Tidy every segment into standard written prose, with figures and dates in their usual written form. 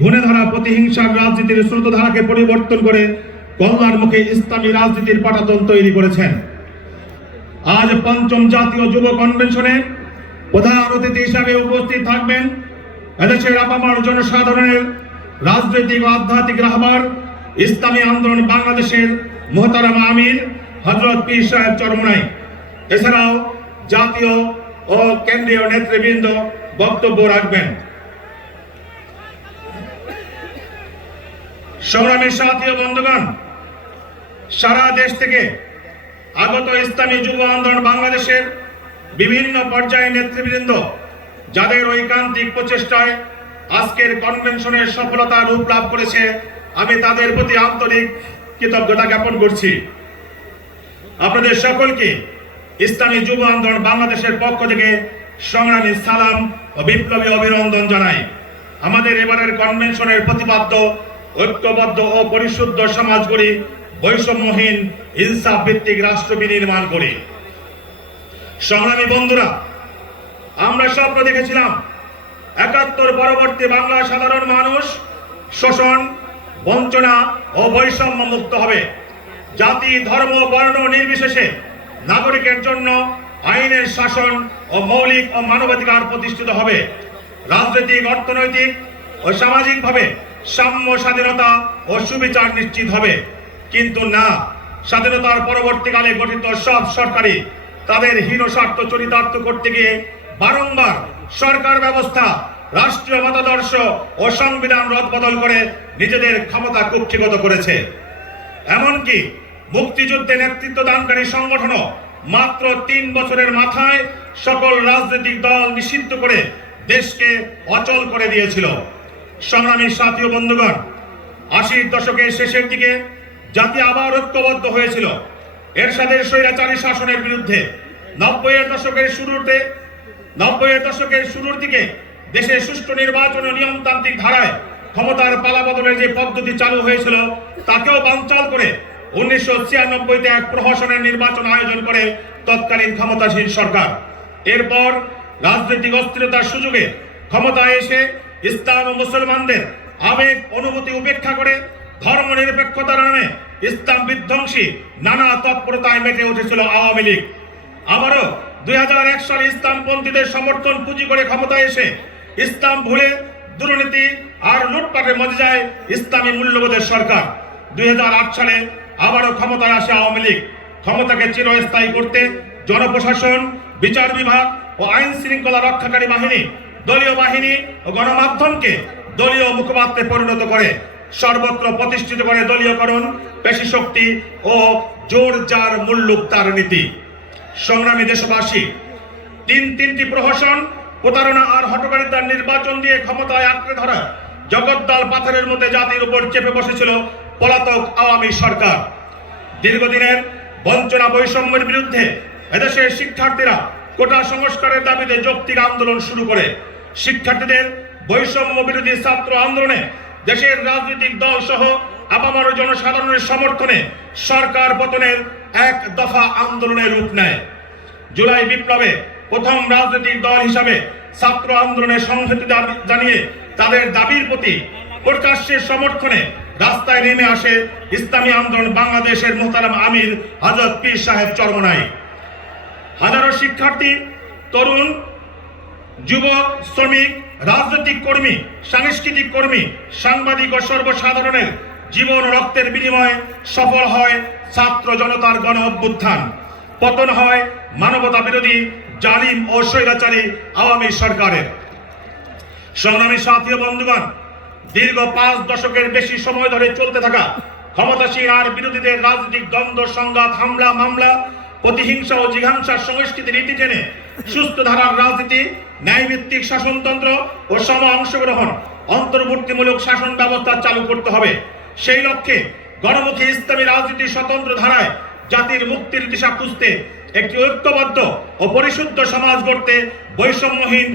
ঘুণে ধরা প্রতিহিংসার রাজনীতির স্রোতধারাকে পরিবর্তন করে কল্যাণমুখী ইসলামী রাজনীতির পাটাতন তৈরি করেছেন। আজ পঞ্চম জাতীয় যুব কনভেনশনে প্রধান অতিথি হিসাবে উপস্থিত থাকবেন এদেশের আপামর জনসাধারণের রাজনৈতিক ও আধ্যাত্মিক রাহবার, ইসলামী আন্দোলন বাংলাদেশের মোহতারাম আমির হযরত পীর সাহেব চরমনাই। এছাড়াও জাতীয় ও কেন্দ্রীয় নেতৃবৃন্দ বক্তব্য রাখবেন। সংগ্রামী সাথী ও বন্ধুগণ, সারা দেশ থেকে আগত ইসলামী যুব আন্দোলন বাংলাদেশের বিভিন্ন পর্যায়ের নেতৃবৃন্দ যাদের ঐকান্তিক প্রচেষ্টায় আজকের কনভেনশনের সফলতা রূপ লাভ করেছে, আমি তাদের প্রতি আন্তরিক কৃতজ্ঞতা জ্ঞাপন করছি। আপনাদের সকলকে ইসলামী যুব আন্দোলন বাংলাদেশের পক্ষ থেকে সংগ্রামী সালাম ও বিপ্লবী অভিনন্দন জানাই। আমাদের এবারের কনভেনশনের প্রতিপাদ্য ঐক্যবদ্ধ ও পরিশুদ্ধ সমাজ গড়ি, বৈষম্যহীন ইনসাফ ভিত্তিক রাষ্ট্র বিনির্মাণ করি। সংগ্রামী বন্ধুরা, আমরা স্বপ্ন দেখেছিলাম ৭১ পরবর্তী বাংলা সাধারণ মানুষ শোষণ, বঞ্চনা ও বৈষম্য মুক্ত হবে। জাতি, ধর্ম, বর্ণ নির্বিশেষে নাগরিকের জন্য আইনের শাসন ও মৌলিক ও মানবাধিকার প্রতিষ্ঠিত হবে। রাজনৈতিক, অর্থনৈতিক ও সামাজিকভাবে সাম্য, স্বাধীনতা ও সুবিচার নিশ্চিত হবে। কিন্তু না, স্বাধীনতার পরবর্তীকালে গঠিত সব সরকারি তাদের হীন স্বার্থ চরিতার্থ করতে গিয়ে বারংবার সরকার ব্যবস্থা, রাষ্ট্রীয় মতাদর্শ ও সংবিধান রদবদল করে নিজেদের ক্ষমতা কুক্ষিগত করেছে। এমনকি মুক্তিযুদ্ধে নেতৃত্ব দানকারী সংগঠনও মাত্র ৩ বছরের মাথায় সকল রাজনৈতিক দল নিষিদ্ধ করে দেশকে অচল করে দিয়েছিল। সংগ্রামী সাথী ও বন্ধুগণ, ৮০ দশকের শেষের দিকে জাতি আবার ঐক্যবদ্ধ হয়েছিল এরশাদের স্বৈরাচারী শাসনের বিরুদ্ধে। ৯০-এর দশকের শুরুর দিকে দেশে সুষ্ঠু নির্বাচন ও নিয়মতান্ত্রিক ধারায় ক্ষমতার পালাবদলের যে পদ্ধতি চালু হয়েছিল তাকেও বানচাল করে ১৯৯৬-তে এক প্রহসনের নির্বাচন আয়োজন করে তৎকালীন ক্ষমতাসীন সরকার। এরপর রাজনৈতিক অস্থিরতার সুযোগে ক্ষমতায় এসে ইসলাম ও মুসলমানদের আবেগ অনুভূতি উপেক্ষা করে ধর্ম নিরপেক্ষতার নামে ইসলাম বিধ্বংসী নানা তৎপরতায় মেতে উঠেছিল আওয়ামী লীগ। আবারও ২০০১ সালে ইসলামপন্থীদের সমর্থন পুঁজি করে ক্ষমতায় এসে ইসলাম ভুলে দুর্নীতি আর লুটপাটের মধ্যে যায় ইসলামী মূল্যবোধের সরকার। ২০০৮ সালে আবারও ক্ষমতায় আসে আওয়ামী লীগ। ক্ষমতাকে চিরস্থায়ী করতে জনপ্রশাসন, বিচার বিভাগ ও আইন শৃঙ্খলা রক্ষাকারী বাহিনী, দলীয় বাহিনী ও গণমাধ্যমকে দলীয় মুখপাত্রে পরিণত করে সর্বত্র প্রতিষ্ঠিত করে দলীয়করণ, পেশিশক্তি ও জোর জার মুল্লুকতার নীতি। সংগ্রামী দেশবাসী, তিনটি প্রহসন, প্রতারণা আর হঠকারিতার নির্বাচন দিয়ে ক্ষমতায় আঁকড়ে ধরা জগদ্দল পাথরের মধ্যে জাতির উপর চেপে বসেছিল পলাতক আওয়ামী সরকার। দীর্ঘদিনের বঞ্চনা, বৈষম্যের বিরুদ্ধে এদেশের শিক্ষার্থীরা কোটা সংস্কারের দাবিতে যৌক্তিক আন্দোলন শুরু করে। শিক্ষার্থীদের বৈষম্য বিরোধী ছাত্র আন্দোলনে দেশের রাজনৈতিক দল সহ আপামর জনসাধারণের সমর্থনে সরকার পতনের এক দফা আন্দোলনের রূপ নেয়। জুলাই বিপ্লবে প্রথম রাজনৈতিক দল হিসাবে ছাত্র আন্দোলনের সংহতি জানিয়ে তাদের দাবির প্রতি প্রকাশ্যের সমর্থনে রাস্তায় নেমে আসে ইসলামী আন্দোলন বাংলাদেশের মোহতারাম আমির হযরত পীর সাহেব চরমনাই। হাজারো শিক্ষার্থী, তরুণ, যুবক, শ্রমিক, রাজনৈতিক কর্মী, সাংস্কৃতিক কর্মী, সাংবাদিক ও সর্বসাধারণের জীবন রক্তের বিনিময়ে সফল হয় ছাত্র জনতার গণ অভ্যুত্থান। পতন হয় মানবতা বিরোধী জালিম ও স্বৈরাচারী আওয়ামী সরকারের। সংগ্রামী সাথী ও বন্ধুগণ, দীর্ঘ ৫ দশকের বেশি সময় ধরে চলতে থাকা ক্ষমতাসীন আর বিরোধীদের রাজনৈতিক দ্বন্দ্ব, সংঘাত, হামলা, মামলা, প্রতিহিংসা ও জিঘাংসার সংস্কৃতি রীতি টেনে সুস্থ ধারার রাজনীতি, ন্যায়ভিত্তিক শাসনতন্ত্র ও সম অংশগ্রহণ, অন্তর্বর্তীমূলক শাসন ব্যবস্থা চালু করতে হবে। সেই লক্ষ্যে গণমুখী ইসলামী রাজনীতির স্বতন্ত্র ধারায় জাতির মুক্তির দিশা খুঁজতে একটি ঐক্যবদ্ধ ও পরিশুদ্ধ সমাজ গড়তে বৈষম্যহীন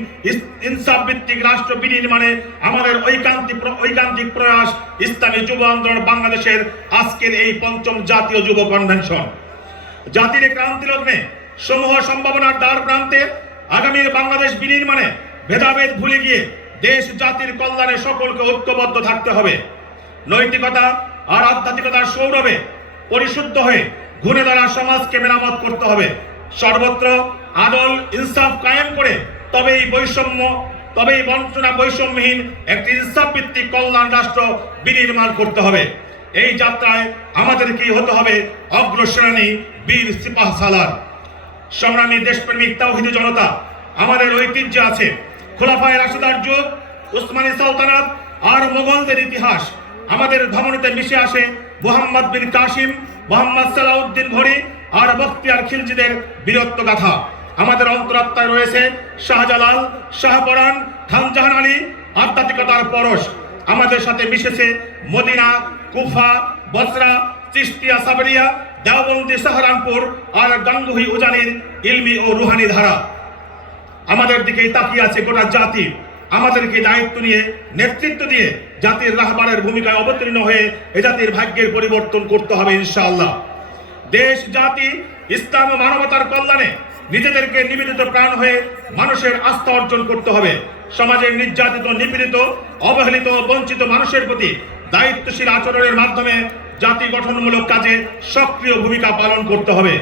ইনসাফ ভিত্তিক রাষ্ট্র বিনির্মাণে আমাদের ঐকান্তিক প্রয়াস ইসলামী যুব আন্দোলন বাংলাদেশের আজকের এই পঞ্চম জাতীয় যুব কনভেনশন। জাতির ক্রান্তি লগ্নে সমূহ সম্ভাবনার দ্বার প্রান্তে আগামীর বাংলাদেশ বিনির্মাণে ভেদাভেদ ভুলে গিয়ে দেশ জাতির কল্যাণে সকলকে ঐক্যবদ্ধ থাকতে হবে। নৈতিকতা আর আধ্যাত্মিকতার সৌরভে পরিশুদ্ধ হয়ে ঘুরে দাঁড়া সমাজকে মেরামত করতে হবে। সর্বত্র আদল ইনসাফ কায়েম করে তবেই বঞ্চনা বৈষম্যহীন একটি ইনসাফ ভিত্তিক কল্যাণ রাষ্ট্র বিনির্মাণ করতে হবে। এই যাত্রায় আমাদেরকেই হতে হবে অগ্রসেনানী বীর সিপাহসালার। সংগ্রামী দেশপ্রেমিক তাওহীদি জনতা, আমাদের ঐতিহ্য আছে খোলাফায়ে রাশিদার যুগ, উসমানী সালতানাত আর মোগলদের ইতিহাস। আমাদের ধমনীতে মিশে আসে মুহাম্মদ বিন কাসিম, মোহাম্মদ সালাউদ্দিন ঘড়ি আর বখতিয়ার খিলজিদের বীরত্ব গাথা। আমাদের অন্তরাত্মায় রয়েছে শাহজালাল, শাহপরান, খানজাহান আলী আধ্যাত্মিকতার পরশ। আমাদের সাথে মিশেছে মদিনা, কুফা, বসরা, চিশতিয়া, সাবরিয়া, দেওবন্দি, সাহারানপুর আর গাঙ্গুহি উজানির ইলমি ও রুহানি ধারা। আমাদের দিকেই তাকিয়ে আছে গোটা জাতি। আমাদেরকে দায়িত্ব নিয়ে নেতৃত্ব দিয়ে জাতির রাহবারের ভূমিকায় অবতীর্ণ হয়ে এ জাতির ভাগ্যের পরিবর্তন করতে হবে ইনশাআল্লাহ। দেশ, জাতি, ইসলাম ও মানবতার কল্যাণে নিজেদেরকে নিবেদিত প্রাণ হয়ে মানুষের আস্থা অর্জন করতে হবে। সমাজের নির্যাতিত, নিপীড়িত, অবহেলিত, বঞ্চিত মানুষের প্রতি দায়িত্বশীল আচরণের মাধ্যমে জাতি গঠনমূলক কাজে সক্রিয় ভূমিকা পালন করতে হবে।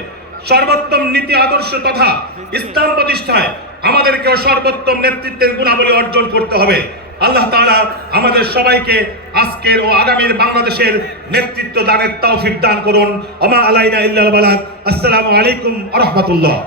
সর্বোত্তম নীতি আদর্শ তথা ইসলাম প্রতিষ্ঠায় আমাদেরকে সর্বোত্তম নেতৃত্বের গুণাবলী অর্জন করতে হবে। আল্লাহ তাআলা আমাদের সবাইকে আজকের ও আগামীর বাংলাদেশের নেতৃত্ব দানের তৌফিক দান করুন। ওমা আলাইনা ইল্লাল বালাগ। আসসালামু আলাইকুম ওয়া রাহমাতুল্লাহ।